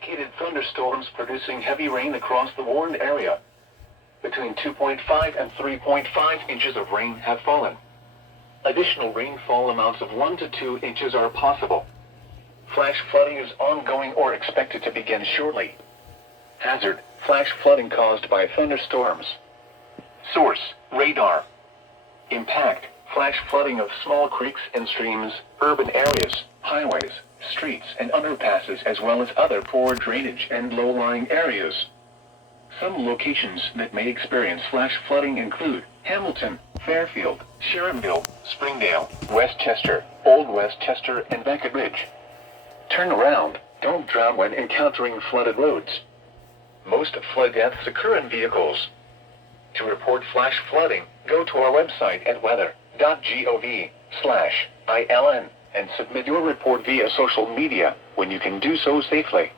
indicated thunderstorms producing heavy rain across the warned area. Between 2.5 and 3.5 inches of rain have fallen. Additional rainfall amounts of 1 to 2 inches are possible. Flash flooding is ongoing or expected to begin shortly. Hazard: flash flooding caused by thunderstorms. Source: radar. Impact: flash flooding of small creeks and streams, urban areas, highways, streets and underpasses, as well as other poor drainage and low-lying areas. Some locations that may experience flash flooding include Hamilton, Fairfield, Sharonville, Springdale, Westchester, Old Westchester, and Beckett Ridge. Turn around. Don't drown when encountering flooded roads. Most flood deaths occur in vehicles. To report flash flooding, go to our website at weather.gov/ILN and submit your report via social media when you can do so safely.